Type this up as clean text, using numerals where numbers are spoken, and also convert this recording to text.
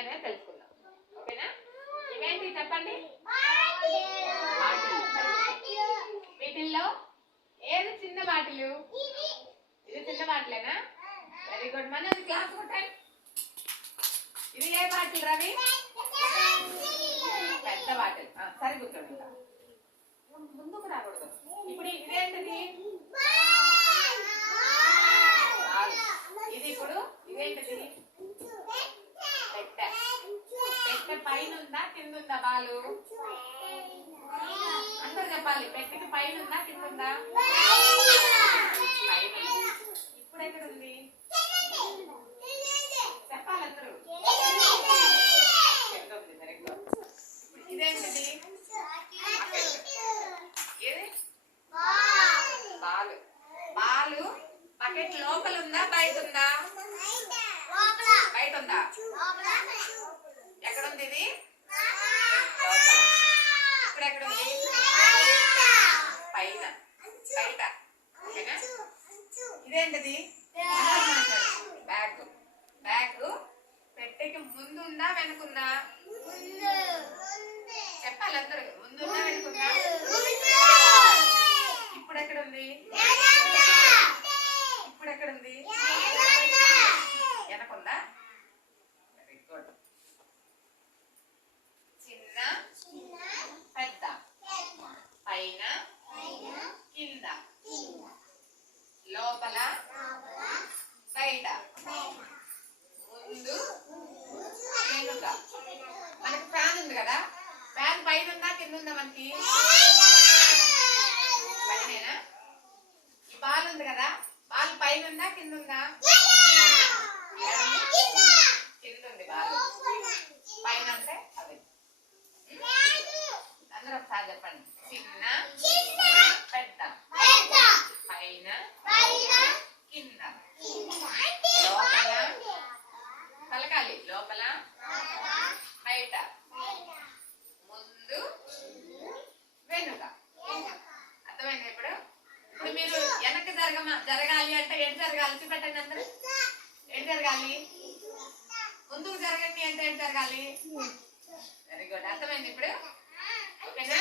అనేది తెలుసుకుందాం. ఓకేనా? ఇవేంటి చెప్పండి. వీటిల్లో ఏది చిన్న బాటిలు? ఇది చిన్న బాటిలేనా? Very good. మన క్లాస్ కొట్టండి. ఇది ఏ బాటిల్ రవి? పెద్ద బాటిల్. సరే కూర్చోండి. ఇంకా ముందుకు రాకూడదు. ఇప్పుడు ఇదేంటిది? ఇది ఇప్పుడు ఇదేంటిది? పెట్టె. పెట్టె పైన ఉందా కింద ఉందా బాలు? అందరూ చెప్పాలి. పెట్టెకి పైన ఉందా కింద ఉందా? పైన. ఇప్పుడు ఎక్కడ ఉంది? చెప్పాలి అందరూ. ఇదేంటిది? ఏది? బాలు. బాలు బకెట్ లోపల ఉందా బయట ఉందా? బయట ఉందా? ఎక్కడుంది ఇది? లోపల. ఇప్పుడు ఎక్కడుంది? పైన. బయట. ఓకేనా? ఇదేంటిది? బ్యాగ్. బ్యాగ్ పెట్టెకి ముందు ఉందా వెనుకుందా? చెప్పాలి అందరూ. ముందుందా వెనుకుందా? ఇప్పుడు ఎక్కడుంది? ఇప్పుడు ఎక్కడుంది? వెనకుందా? Very good. చిన్న పెద్ద పైన కింద లోపల బయట ముందు వెనుక. మనకి ఫ్యాన్ ఉంది కదా, ఫ్యాన్ పైన ఉందా కింద ఉందా? మనకి పైనేనా? ఈ బాల్ ఉంది కదా, బాల్ పైన ఉందా కింద ఉందా? కింద ఉంది బాల్. పైన అంటే అది. అందరూ ఒకసారి చెప్పండి. చిన్న పెద్ద పైన కింద లోపల. పలకాలి. లోపల బయట ముందు వెనుక. అర్థమైంది? ఇప్పుడు ఇప్పుడు మీరు వెనక్కి జరగాలి అంటే ఎటు జరగాలి? చూపెట్టండి అందరూ. ఎటు జరగాలి? ముందుకు జరగండి అంటే ఎటు జరగాలి? Very good. అర్థమైంది ఇప్పుడు? ఓకేనా?